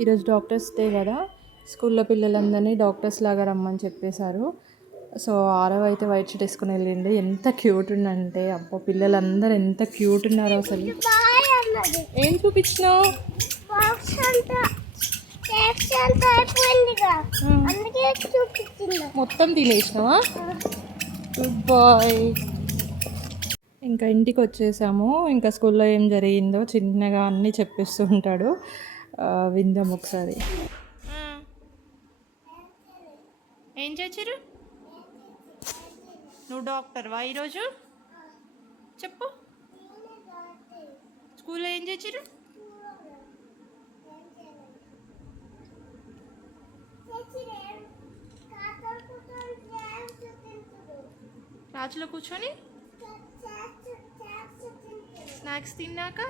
ఈరోజు doctors day కదా, స్కూల్లో పిల్లలందరినీ డాక్టర్స్ లాగా రమ్మని చెప్పేశారు. సో ఆరవ్ అయితే వైట్ షర్ట్ వేసుకుని వెళ్ళిండు. ఎంత క్యూట్ ఉండంటే, అబ్బో పిల్లలందరూ ఎంత క్యూట్ ఉన్నారో అసలు. ఏం చూపించినావు? మొత్తం తినేసినావా? Good bye. ఇంకా ఇంటికి వచ్చేసాము. ఇంకా స్కూల్లో ఏం జరిగిందో చిన్నగా అన్నీ చెప్పిస్తూ ఉంటాడు. విందాం ఒకసారి. ఏం చేసిరు? నువ్వు డాక్టర్వా ఈరోజు? చెప్పు. స్కూల్లో ఏం చేసిరు? క్లాస్లో కూర్చొని స్నాక్స్ తిన్నాక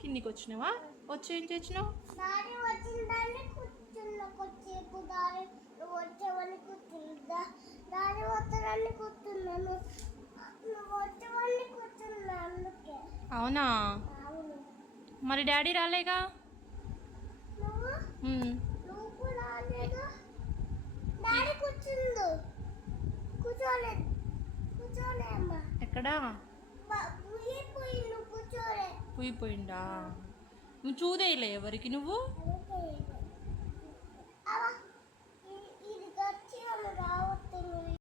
కిందికి వచ్చినావా? వచ్చి ఏం చేసినావు? అవునా? మరి డాడీ రాలేగా? ఎక్కడా? పోయిపోయిందా? నువ్వు చూదేలే ఎవరికి నువ్వు?